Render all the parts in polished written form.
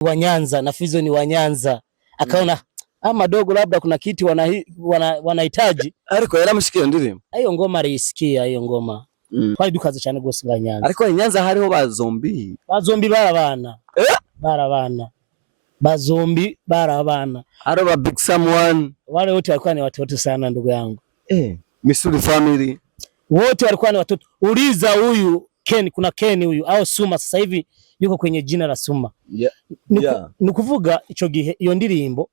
wa Nyanza na Fizo ni wa Nyanza. Akaona madogo labda kuna kiti wanahitaji. Ariko yaramushikiye ndirimbo. Ayo ngoma arisikia ayo ngoma. Twari dukaze cyane gose nga Nyanza. Ariko Nyanza hariho bazombi. Bazombi barabana. Barabana. Bazombi barabana. Aro ba Big Someone. Wale wote walikuwa ni watoto sana ndugu yangu. Misuli family. Wote walikuwa ni watoto. Uliza huyu Ken, kuna Ken huyu au Suma sasa hivi yuko kwenye jina la Suma. Nukuvuga ico gihe iyo ndirimbo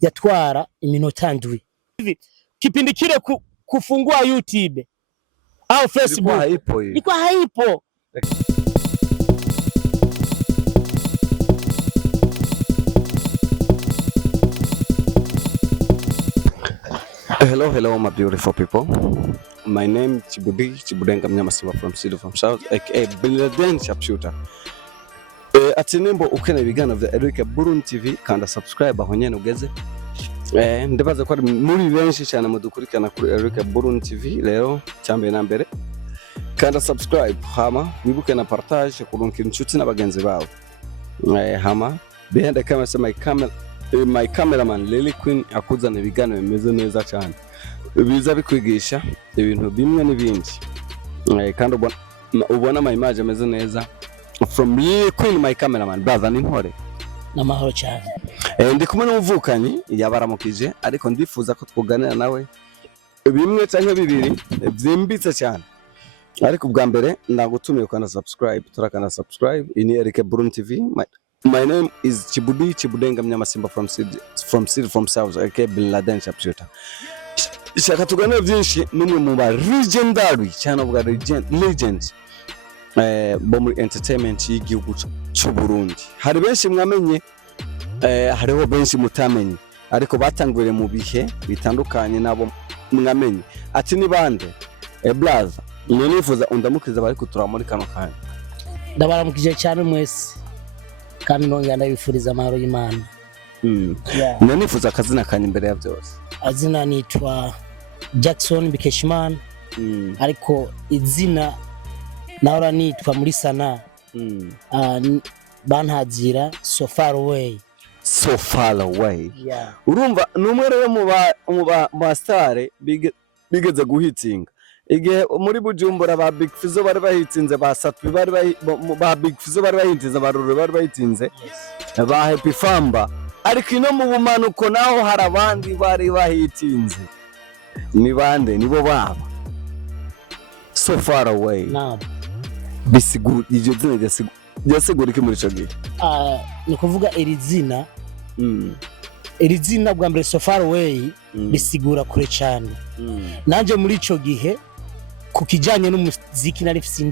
yatwara iminota ndwi. Hivi kipindi kile kufungua YouTube au Facebook ilikuwa haipo. Hello my beautiful people. My name Chibudenga Mnyamasiwa from City from South aka Billionaire Sharpshooter. Ati nimbo ukene bigana vya Eric Burun TV kanda subscribe aho nyene ugeze. Ndibaza ko muri benshi cyane mudukurikana kuri Eric Burun TV rero cyambe na mbere. Kanda subscribe hama wibuke na partage kurunka inshuti n'abagenzi bawe. Hama behind the camera say my cameraman Lily Queen akuzana ibigano bimeze neza cyane. Biza bikwigisha ibintu bimwe n'ibindi. Kandi ubona my image ameze neza. From Lily Queen my cameraman brother ni ntore. Namahoro cyane. Ndi kumwe n'umuvukanyi yabaramukije ariko ndifuza ko twoganira nawe bimwe cyangwa bibiri byimbitse cyane. Ariko ubwa mbere ndagutumiye kana subscribe turakana subscribe ini Eric Burun TV. My name is Chibudenga Mnyamasimba from City from South aka Billionaire Sharpshooter. Shaka tuganira byinshi n'umwe mu ba legendary cyane ubwa legends bo muri entertainment y'igihugu cy'u Burundi. Hari benshi mwamenye hariho benshi mutamenye ariko batangwire mu bihe bitandukanye nabo mwamenye. Ati ni bande brother nifuza undamukiza bari kutura muri kano kanya. Ndabaramukije cyane mwese kandi nongera ndabifuriza amahoro y'Imana. Nifuza akazina kanya imbere ya byose. Azina nitwa Jackson Bikeshimana ariko izina nahora nitwa muri sana bantazira So Far Away. So Far Away. Urumva numwe rero mu ba star bigeze guhitinga igihe muri Bujumbura ba Big Fizo bari bahitsinze ba Satwi bari ba Big Fizo bari bahitsinze barure bari bahitsinze ba Happy Famba ariko ino mu bumanuko naho hari abandi bari bahitsinze. Ni bande nibo baba So Far Away. Bisigura ivyo zine byasigura iki muri cyo gihe? Ni kuvuga iri zina bwa mbere So Far Away bisigura kure cyane. Nanje muri ico gihe ku kijanye n'umuziki narifise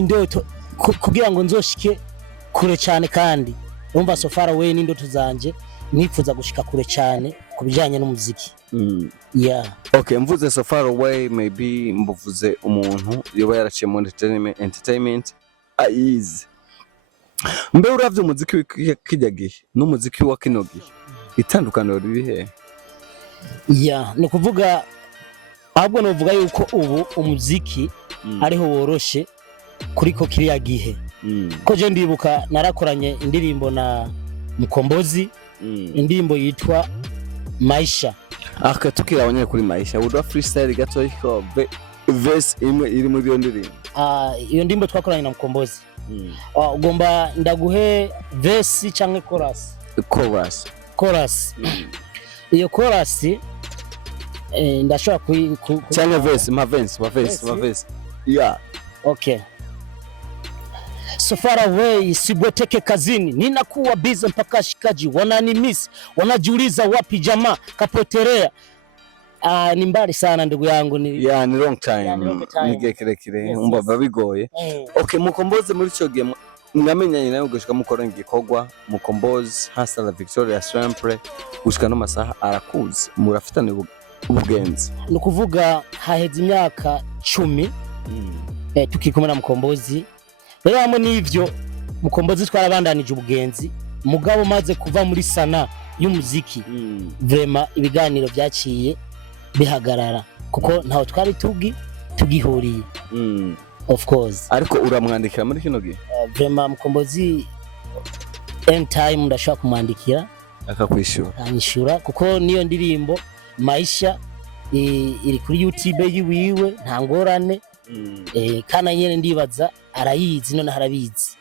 indoto kugira ngo nzoshike kure cyane kandi umva So Far Away n'indoto zanje nifuza gushika kure cyane ku bijanye n'umuziki. Okay, mvuze So Far Away maybe mbuvuze umuntu yoba yaraciye mu entertainment aize. Mbe uravye umuziki w'ikijya gihe n'umuziki wa kino gihe itandukaniro ribihe? Ni kuvuga ahubwo novuga yuko ubu umuziki ariho woroshe kuri ko kiriya gihe. Ko je ndibuka narakoranye indirimbo na Mukombozi, indirimbo yitwa Maisha. Tukira abanye kuri Maisha udwa freestyle gato iko verse imwe iri muri iyo ndirimbo. Iyo ndirimbo twakoranye na Mukombozi. Ugomba ndaguhe verse cyangwa chorus. Iyo chorus ndashobora cyangwa verse. Okay. So Far Away sibweteke kazini ninakuwa busy mpaka shikaji wananimiss wanajiuliza wapi jamaa kapotelea. Ni mbali sana ndugu yangu ni long time. Ni kirekire umva babigoye. Okay, Mukombozi muri cyo gihe mwamenyanye nawe gushika mukora ngikogwa Mukombozi hasa la Victoria Sempre gushika no masaha arakuzi murafitane ubugenzi. Ni kuvuga haheze imyaka 10 tukikomana Mukombozi. Rero hamwe n'ivyo Mukombozi twarabandanije ubugenzi mugabo maze kuva muri sana y'umuziki vraiment ibiganiro byaciye bihagarara kuko ntaho twari tugihuriye. Of course ariko uramwandikira muri kino gihe Vrema Mkombozi anytime ndashaka kumwandikira akanyishura kuko niyo ndirimbo Maisha iri kuri YouTube yiwiwe nta ngorane kana nyene ndibaza arayizi none harabizi.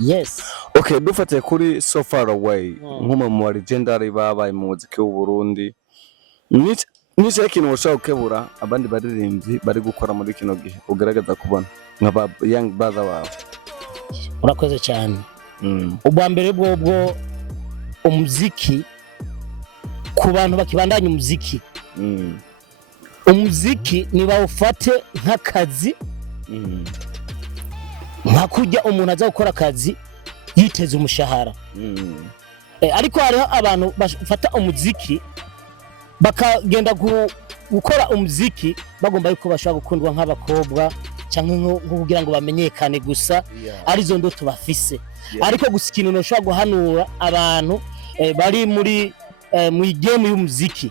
Yes. Okay, dufate kuri So Far Away nk'umwe mu legendary babaye mu muziki w'u Burundi. Nice kintu ushaka kebura abandi baririmbyi bari gukora muri kino gihe ugaragaza kubona nk'aba young brother wawe. Urakoze cyane. Ubwa mbere bwo umuziki ku bantu bakibandanya umuziki. Umuziki niba ufate nk'akazi nka kujya umuntu aza gukora akazi yiteze umushahara. Ariko hariho abantu bafata umuziki bakagenda gukora umuziki bagomba yuko bashaka gukundwa nk'abakobwa cyangwa nko kugira ngo bamenyekane gusa arizo ndoto bafise. Ariko gusa ikintu noshobora guhanura abantu bari muri mu game y'umuziki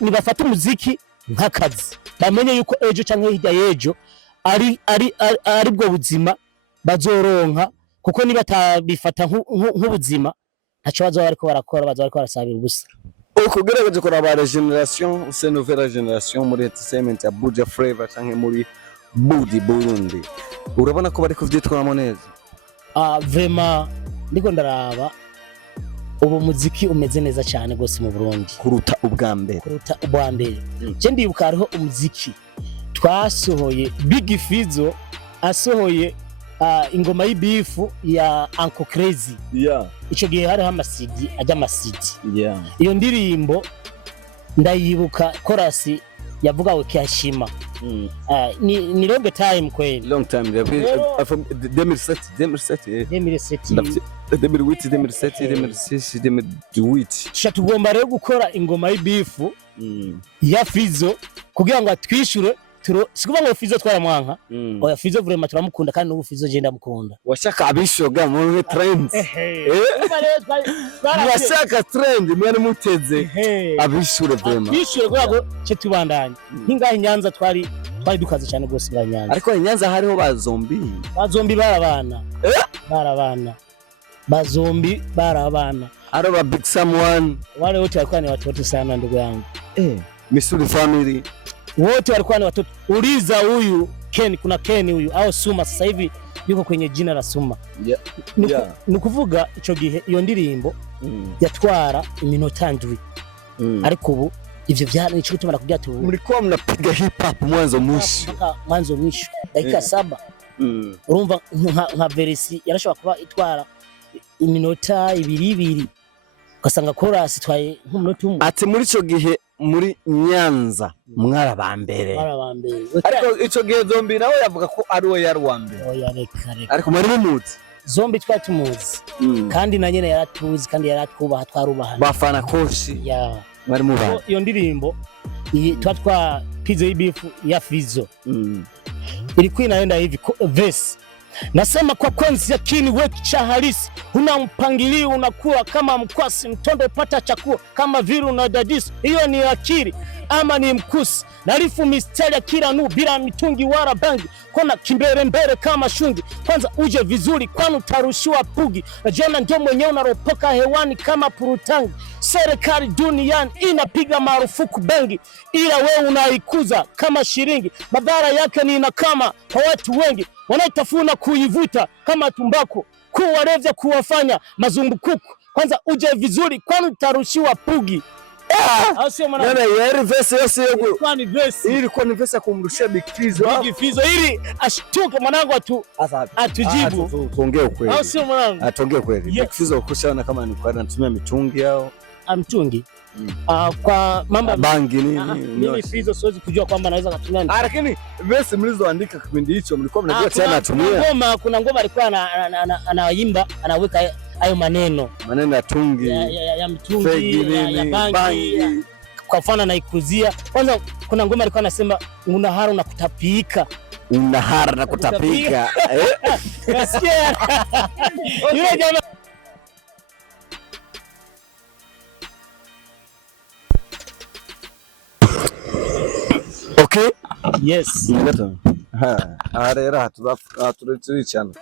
nibafate umuziki nk'akazi bamenye yuko ejo cyangwa hirya yejo ari bwo buzima bazoronka kuko niba tabifata nk'ubuzima ntaco bazo bariko barakora bazo bariko barasabira ubusa. Ukugerageje kuraba la generation c'est nouvelle generation muri entertainment ya Buja Flavor canke muri Budi Burundi urabona ko bari kuvyitwaramo neza? Vraiment ndiko ndaraba ubu muziki umeze neza cyane gose mu Burundi kuruta ubwa mbere. Je ndibuka hariho umuziki twasohoye Big Fizzo asohoye ingoma y'ibifu ya Uncle Crazy. Ico gihe hariho amasidi ajya amasidi. Iyo ndirimbo ndayibuka chorus yavuga we Kyashima. Ni long time kweli. Long time from 2007 Shatugomba rero gukora ingoma y'ibifu ya Fizzo kugira ngo atwishure sikuba ngo Fizzo twaramwanka oya Fizzo vraiment turamukunda kandi n'ubu Fizzo je ndamukunda. Washaka abishoga muri trends washaka trend mwari muteze abishure vraiment abishure gwago cyo tubandanye nkingahe Nyanza twari dukaze cyane gose bwa Nyanza. Ariko Nyanza hariho bazombi barabana bazombi barabana aro ba big someone wale wote walikuwa ni watoto sana ndugu yangu. Misuri family wote walikuwa ni watoto. Uliza huyu Ken, kuna Ken huyu au Suma sasa hivi yuko kwenye jina la Suma. Nukuvuga ico gihe iyo ndirimbo yatwara iminota ndwi. Ariko ubu ivyo vyari ico gituma nakubwira ati mlikuwa mnapiga hip hop mwanzo mwisho dakika 7. Urumva nka verisi yarashobora kuba itwara iminota 2 ugasanga chorus twaye nk'umunota umwe. Ati muri ico gihe muri Nyanza mwarabambere. Ariko ico gihe Zombi nawe yavuga ko ari we yari wambere. Oya reka. Ariko muri mumuzi Zombi twatumuzi kandi na nyene yaratuzi kandi yaratwubaha twarubahana bafana koshi mwari mubana. Iyo ndirimbo twatwa Pizza y'ibifu ya Fizzo ilikuwa inaenda hivi verse. Nasema kwa kwanza yakini weki cha halisi una mpangilio unakuwa kama mkwasi mtondo pata chakua kama viru na dadisi hiyo ni akili ama ni mkusi nalifu mistari ya kila bila mitungi wala bangi kona kimbere mbere kama shungi kwanza uje vizuri kwani utarushiwa pugi najona ndio mwenyewe unaropoka hewani kama purutangi serikali duniani inapiga marufuku bengi ila wewe unaikuza kama shiringi madhara yake ni inakama kwa watu wengi wanaitafuna kuivuta kama tumbako kuwalevya kuwafanya mazumbukuku kwanza uje vizuri kwani utarushiwa pugi. Nana yari verse yose yego kwani verse ilikuwa ni verse kumrushia Big Fizzo ili ashtuke mwanangu atujibu tuongee ukweli au sio mwanangu atuongee kweli. Big Fizzo ukishaona kama ni kwa anatumia mitungi yao amtungi kwa mambo bangi nini mimi Fizzo siwezi kujua kwamba anaweza kutumia lakini verse mlizoandika kipindi hicho mlikuwa mnajua tena atumia kuna ngoma alikuwa anaimba anaweka hayo maneno ya tungi ya mtungi ya bangi kwa mfano naikuzia kwanza. Kuna ngoma alikuwa anasema unahara na kutapika nasikia yule jamaa. Okay, yes Rero turicana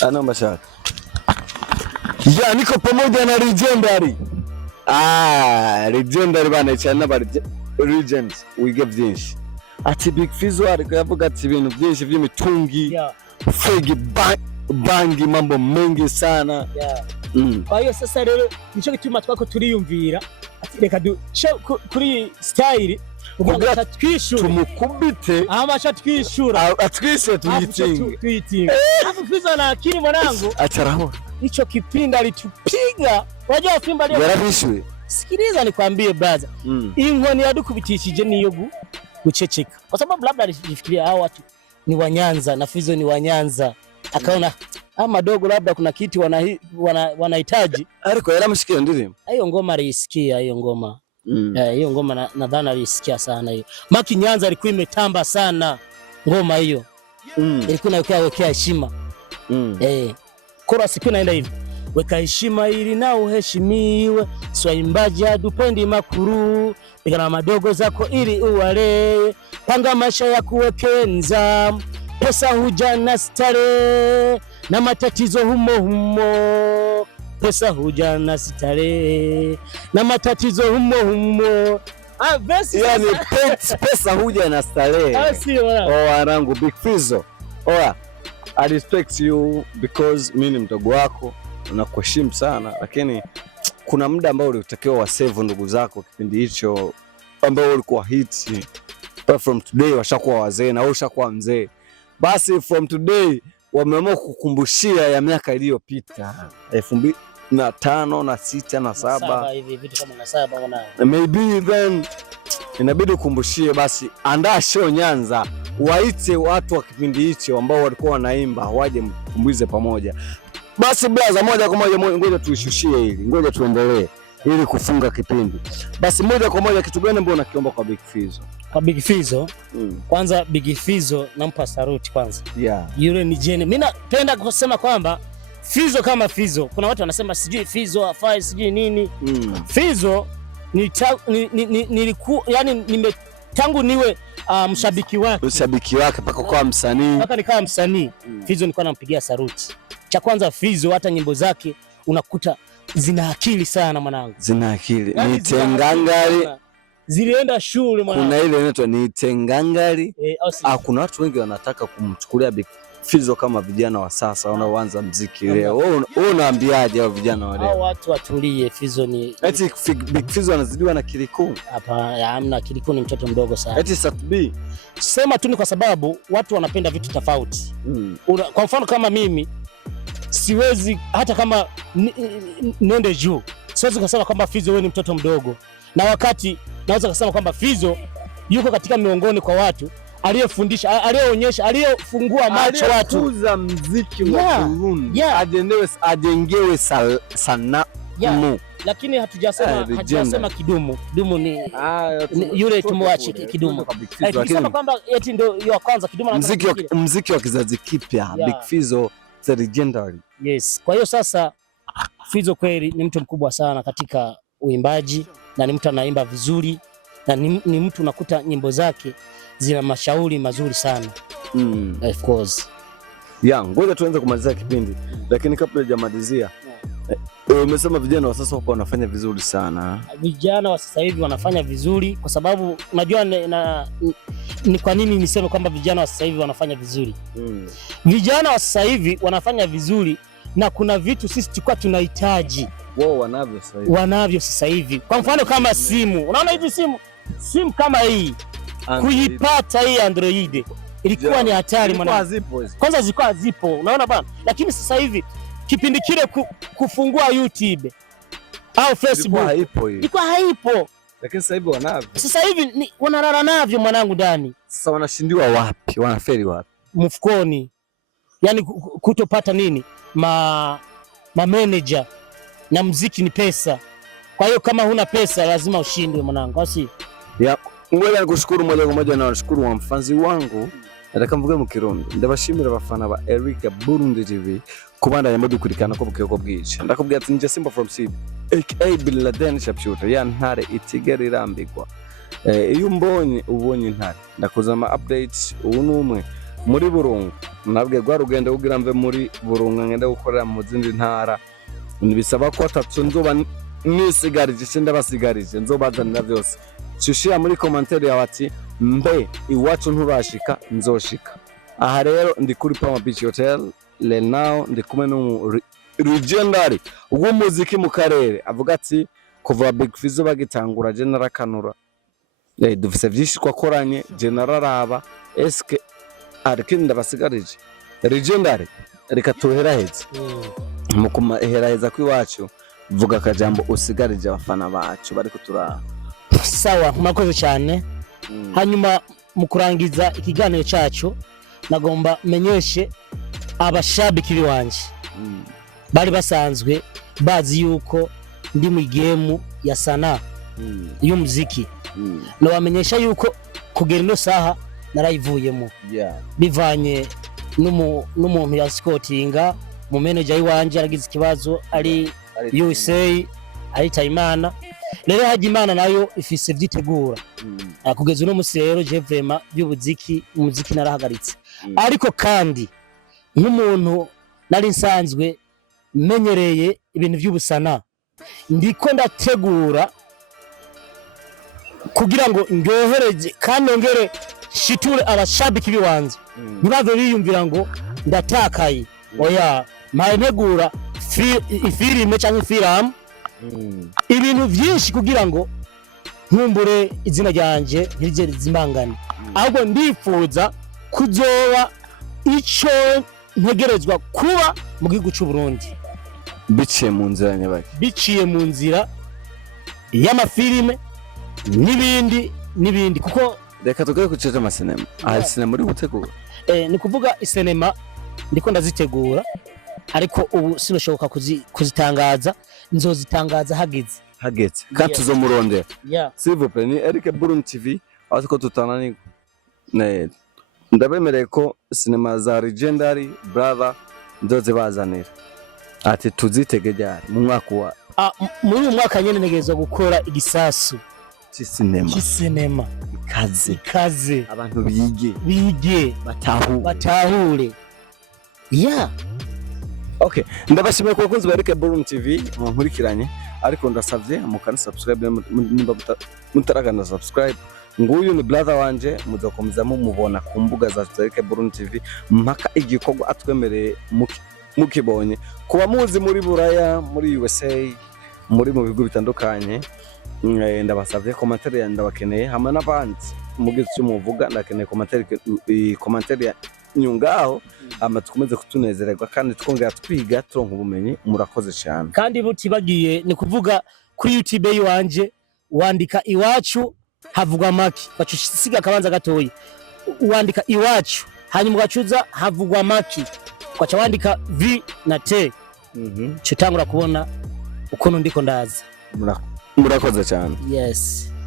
ana mashaka ya niko pamoja na Legendary. Legendary bana cyane ba Legends wiga byinshi. Ati Big Fizzo ariko yavuga ati ibintu byinshi by'imitungi, fegi bangi, mambo mengi sana. Kwa hiyo sasa rero nico gituma twako turiyumvira ati reka kuri style ugira twishura tumukubite amasha twishura atwise tuyitinge. Hapo Fizzo na akili mwanangu acharaho hicho kipinda alitupiga. Unajua fimba leo yarabishwe. Sikiliza nikwambie brother, inkoni yadukubitishije niyo guceceka, kwa sababu labda alifikiria hao watu ni Wanyanza na Fizzo ni Wanyanza, akaona madogo labda kuna kitu wanahitaji. Ariko yaramshikia ndirimbo hiyo ngoma, alisikia hiyo ngoma. Hiyo ngoma nadhani alisikia sana hiyo. Maki Nyanza ilikuwa imetamba sana ngoma hiyo. Ilikuwa inawekea heshima. Chorus ilikuwa inaenda hivi: weka heshima ili na uheshimiwe, swaimbaji adupendi makuru, pigana madogo zako ili uwale, panga maisha ya kuwekenza, pesa huja na stare na matatizo humo, pesa huja na stare na matatizo humo. Yani pesa huja na stare. Wanangu Big Fizzo, I respect you because mimi ni mdogo wako, nakuheshimu sana, lakini kuna muda ambao ulitakiwa wa save ndugu zako kipindi hicho ambao ulikuwa hit. But from today washakuwa wazee na wewe ushakuwa mzee. Basi from today wameamua kukumbushia ya miaka iliyopita 2005 na 6 na 7 hivi vitu kama na 7 wana. Maybe then inabidi ukumbushie, basi andaa show Nyanza, waite watu wa kipindi hicho ambao walikuwa wanaimba waje mkumbuize pamoja. Basi blaza, moja kwa moja ngoja tuishushie hili, ngoja tuendelee ili kufunga kipindi. Basi moja kwa moja, kitu gani ambacho unakiomba kwa Big Fizzo? Kwa Big Fizzo, kwanza Big Fizzo nampa saluti kwanza. Yule ni jeni. Mimi napenda kusema kwamba Fizzo kama Fizzo, kuna watu wanasema sijui Fizzo afai sijui nini. Fizzo nilikuwa yani tangu niwe mshabiki wake mpaka kwa msanii, mpaka nikawa msanii. Fizzo nilikuwa nampigia saluti. Cha kwanza Fizzo, hata nyimbo zake unakuta zina akili sana mwanangu, zina akili. Ni tengangari zilienda shule mwanangu. Kuna ile inaitwa ni tengangari. Kuna watu wengi wanataka kumchukulia Big Fizzo kama vijana wa sasa wanaoanza muziki leo. Wewe unaambiaje hao vijana wa leo? Hao watu watulie. Fizzo ni eti Big Fizzo anazidiwa na Kirikou? Hapana, hamna. Kirikou ni mtoto mdogo sana. Eti Satb sema tu ni kwa sababu watu wanapenda vitu tofauti. Kwa mfano kama mimi siwezi, hata kama nende juu, siwezi kusema kwamba Fizzo wewe ni mtoto mdogo, na wakati naweza kusema kwamba Fizzo yuko katika miongoni kwa watu aliyefundisha, aliyeonyesha, aliyefungua macho watu kuza muziki wa Burundi, ajengewe sana. Lakini hatujasema Kidumu. Kidumu ni yule tumwache Kidumu. Tukisema kwamba eti ndio ya kwanza Kidumu, muziki wa kizazi kipya. Big Fizzo the Legendary. Yes. Kwa hiyo sasa Fizzo kweli ni mtu mkubwa sana katika uimbaji, na ni mtu anaimba vizuri, na ni mtu unakuta nyimbo zake zina mashauri mazuri sana. Of course. Ngoja tuanze kumalizia kipindi, lakini kabla hujamalizia, umesema vijana wa sasa wako wanafanya vizuri sana. Vijana wa sasa hivi wanafanya vizuri kwa sababu unajua ni kwa nini niseme kwamba vijana wa sasa hivi wanafanya vizuri? Vijana wa sasa hivi wanafanya vizuri na kuna vitu sisi tulikuwa tunahitaji wao wanavyo sasa hivi. Kwa mfano kama simu. Unaona hivi simu kama hii kuipata hii Android ilikuwa ni hatari mwana. Kwanza zilikuwa zipo, unaona bana. Lakini sasa hivi kipindi kile kufungua YouTube au Facebook ilikuwa haipo. Lakini sasa hivi wanavyo. Sasa hivi wanalala navyo mwanangu ndani. Sasa wanashindiwa wapi? Wanafeli wapi? Mfukoni. Yaani kutopata nini? Manager. Na muziki ni pesa. Kwa hiyo kama huna pesa lazima ushindwe mwanangu, asi? Ngoja nikushukuru moja kwa moja, na washukuru wa mfanzi wangu nataka mvuge mu Kirundi. Ndabashimira abafana ba Eric Burundi TV kubanda yamaze kurikana ko bukeko bwica. Ndakubwira ati nje Simba from Seed aka Bin Laden Sharpshooter, ya ntare itigera irambigwa. iyo ubonye intare ndakuza ama updates ubu numwe muri Burunga nabwe gwa rugendo kugira mve muri Burunga ngende gukorera mu zindi ntara nibisaba ko atatu nzoba nisigarije cyenda basigarije nzobazanira byose cyushira muri commentaire yawe ati mbe iwacu nturashika nzoshika aha rero ndi kuri Palma Beach Hotel now ndi kumwe no legendary w'umuziki mu karere avuga ati kuva Big Fizzo bagitangura je narakanura dufise vyinshi twakoranye je nararaba eske arikindi basigarije legendary reka tuheraheze mu kumaheraheza kwiwacu vuga akajambo usigarije abafana bacu bari kuturaba. Sawa, mwakoze cyane. Hanyuma mu kurangiza ikiganiro cyacu nagomba menyeshe abashabiki biwanje bari basanzwe bazi yuko ndi mu game ya sana y'umuziki no bamenyesha yuko kugera ino saha narayivuyemo bivanye n'umuntu ya scoutinga mu manager yiwanje aragize ikibazo ari USA ari Taimana rero haje Imana nayo ifise vyitegura kugeza uno musi rero je vraiment by'ubuziki umuziki narahagaritse ariko kandi nk'umuntu nari nsanzwe menyereye ibintu by'ubusana ndiko ndategura kugira ngo ndyohereje kandi ngere shiture abashabiki biwanze nibave biyumvira ngo ndatakaye oya mpayegura ifilime cyangwa film ibintu byinshi kugira ngo nkumbure izina ryanje ntirije zimangane ahubwo ndifuza kuzoba ico ntegerezwa kuba mu gihugu cy'u Burundi biciye mu nzira nyabaki biciye mu nzira y'amafilime n'ibindi kuko reka tugaye kuceje amasinema aha sinema uri gutegura ni kuvuga isinema ndiko ndazitegura ariko ubu sinoshoboka kuzitangaza nzozitangaza hageze kandi tuzomurondera s'il vous plaît ni Eric Burundi TV aho ko tutanani ndabemereye ko sinema za legendary brother ndoze bazanira ati tuzitege ryari mu mwaka wa muri uyu mwaka nyene ntegerezwa gukora igisasu cy'isinema ikaze abantu bige batahure okay ndabashimiye ko bakunze bareke Burundi TV nkurikiranye ariko ndasavye mukana subscribe nimba mutaragana subscribe nguyu ni brother wanje muzokomeza mumubona ku mbuga za Eric Burundi TV mpaka igikorwa atwemereye mukibonye kuba muzi muri Buraya muri USA muri mu bigo bitandukanye ndabasavye commentaire ndabakeneye hamwe n'abandi mugize cyo muvuga ndakeneye commentaire ya nyungaho tukomeze kutunezererwa kandi twongera twiga turonka ubumenyi murakoze cyane kandi butibagiye ni kuvuga kuri YouTube yiwanje wandika iwacu havugwa maki bacusiga akabanza gatoyi wandika iwacu hanyuma ugacuza havugwa maki kwacha wandika V na T cyo tangura kubona ukuntu ndiko ndaza murakoze cyane yes